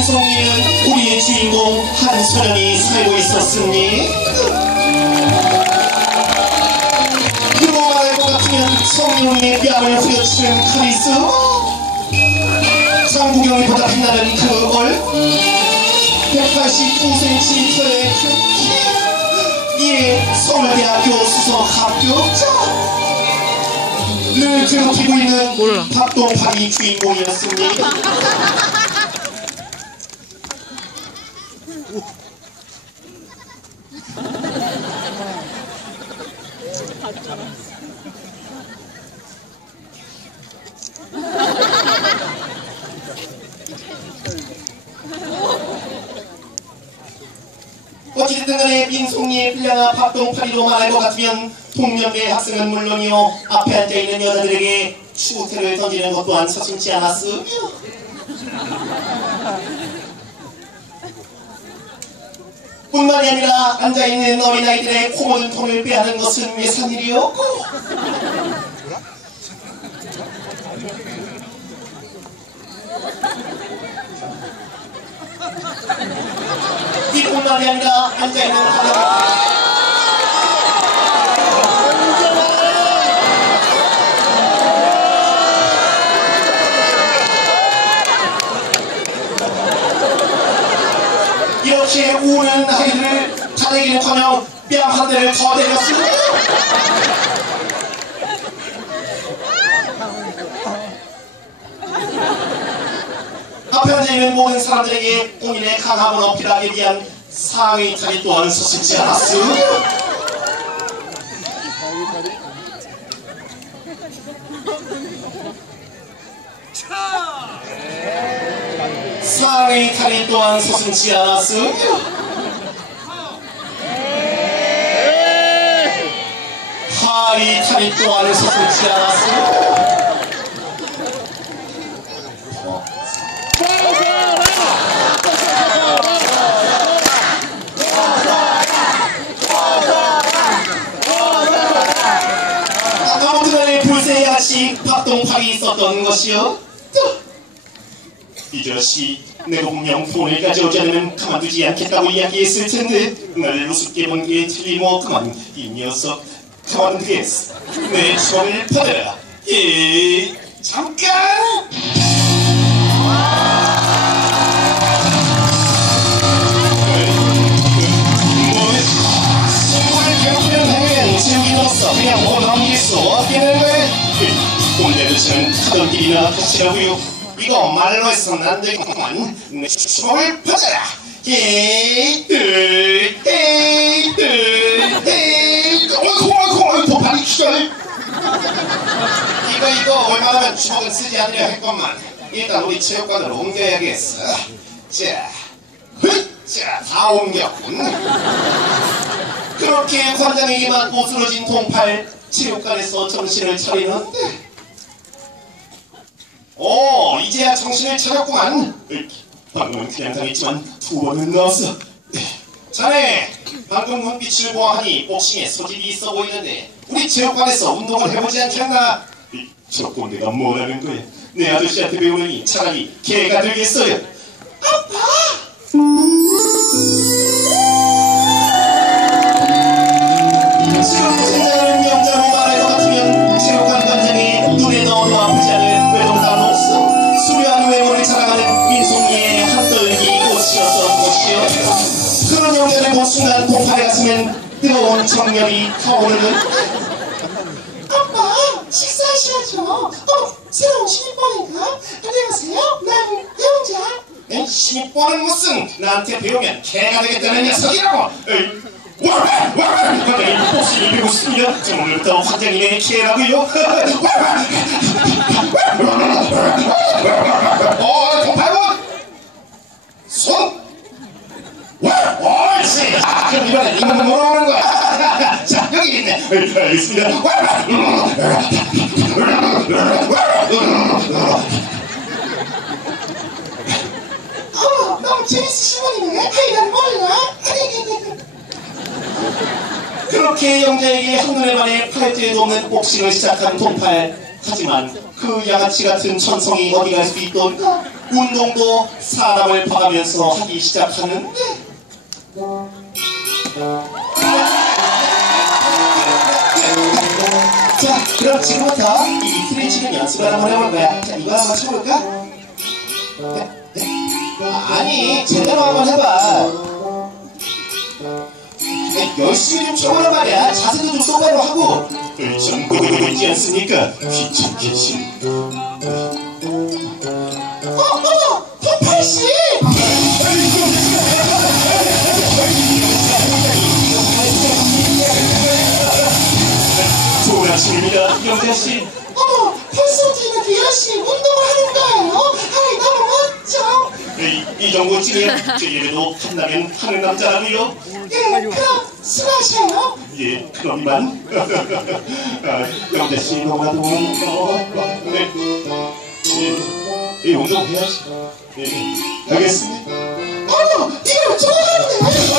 민송이는 우리의 주인공 한소년이 살고 있었습니 그로 말할 것 같으면 성룡의 뺨을 후려치는 카리스마 장구경이 보다 빛나는 그 얼, 189cm 털의 큰 키, 이에 서울대학교 수석 합격자. 늘 괴롭히고 있는 박동팔이 주인공이었습니다. 어찌됐든 간에 민송이의 빌량아 박동팔이로 말할 것 같으면 동명계 학생은 물론이요 앞에 앉아있는 여자들에게 추태를 던지는 것 또한 서슴지 않았으며. 뿐만이 아니라 앉아있는 어린아이들의 코모든 통을 빼앗는 것은 예산 일이었고 앉아있는 하나님 이렇게 우는 아이들을 자내기는커녕 뺨 한 대를 더. 앞에 앉아있는 모든 사람들에게 본인의 강함을 어필하기 위한 상의 탈이 또한 서슴지 않았습니다. 상의 탈이 또한 서슴지 않았습니다. 하의 탈이 또한 서슴지 않았습니다. 아까부터 전에 같이 박동팔이 있었던 것이요. 이 자식 내 분명 돈을 가져오지 않으면 가만두지 않겠다고 이야기했을 텐데 날 우습게 본 게 틀림없구만. 이 녀석 가만두겠어. 내 총을 받아라. 예 잠깐 길이나 같이라고요. 이거 말로 해서는 안 되겠구만. 내 총을 받아라 헤이 헤이 헤이 헤이 어이구 어이구 어이구 발이 기절 이거 이거 얼마나면 추억은 쓰지 않으려 했건만 일단 우리 체육관으로 옮겨야겠어. 자, 자, 다 옮겼군. 그렇게 관장에게만 오스러진 통팔 체육관에서 정신을 차리는데 오 이제야 정신을 차렸구만. 방금은 그냥 당했지만 두 번은 나왔어. 자네 방금 눈빛을 보아하니 복싱에 소질이 있어 보이는데 우리 체육관에서 운동을 해보지 않겠나? 이, 저 꼰대가 뭐라는 거야? 내 아저씨한테 배우느니 차라리 개가 되겠어요 뜨거운 정열이 타오르는 아빠 식사하셔야죠 어 새로운 신입번인가 안녕하세요 난 영자 내 신입번은 무슨 나한테 배우면 개가 되겠다는 녀석이라고 에이. 갑자기 보스를 배고 싶으면 저 오늘부터 환장님의 개라고요 어 동팔원 손 와, 옳지. 아, 그럼 이번엔 이만 물어오는 거야. 어. 그렇게 영자에게 한눈에 반해 팔 뒤에도 없는 복싱을 시작한 동팔 하지만 그 양아치 같은 천성이 어디 갈 수 있던가? 운동도 사람을 봐가면서 하기 시작하는데 자, 그럼 지금부터 이 스트레칭은 연습을 한번 해볼 거야. 자, 이거 한번 쳐볼까? 네, 네. 아니, 제대로 한번 해봐. 네, 열심히 좀 쳐보란 말이야. 자세도 좀 똑바로 하고. 좀 보이지 않습니까? 귀찮겠지. 영자씨. 어머, 벌써부터 귀하시 운동을 하는 거예요? 아이, 너무 멋져. 이, 이 정도쯤이야. 제 예배도 한다면 하는 남자라고요. 예, 그럼 수고하셔요. 예, 그럼 이만. 아, 영자씨 너무나도 어, 네. 예, 이 운동 해야지. 예, 알겠습니다. 어머, 이거 좋아.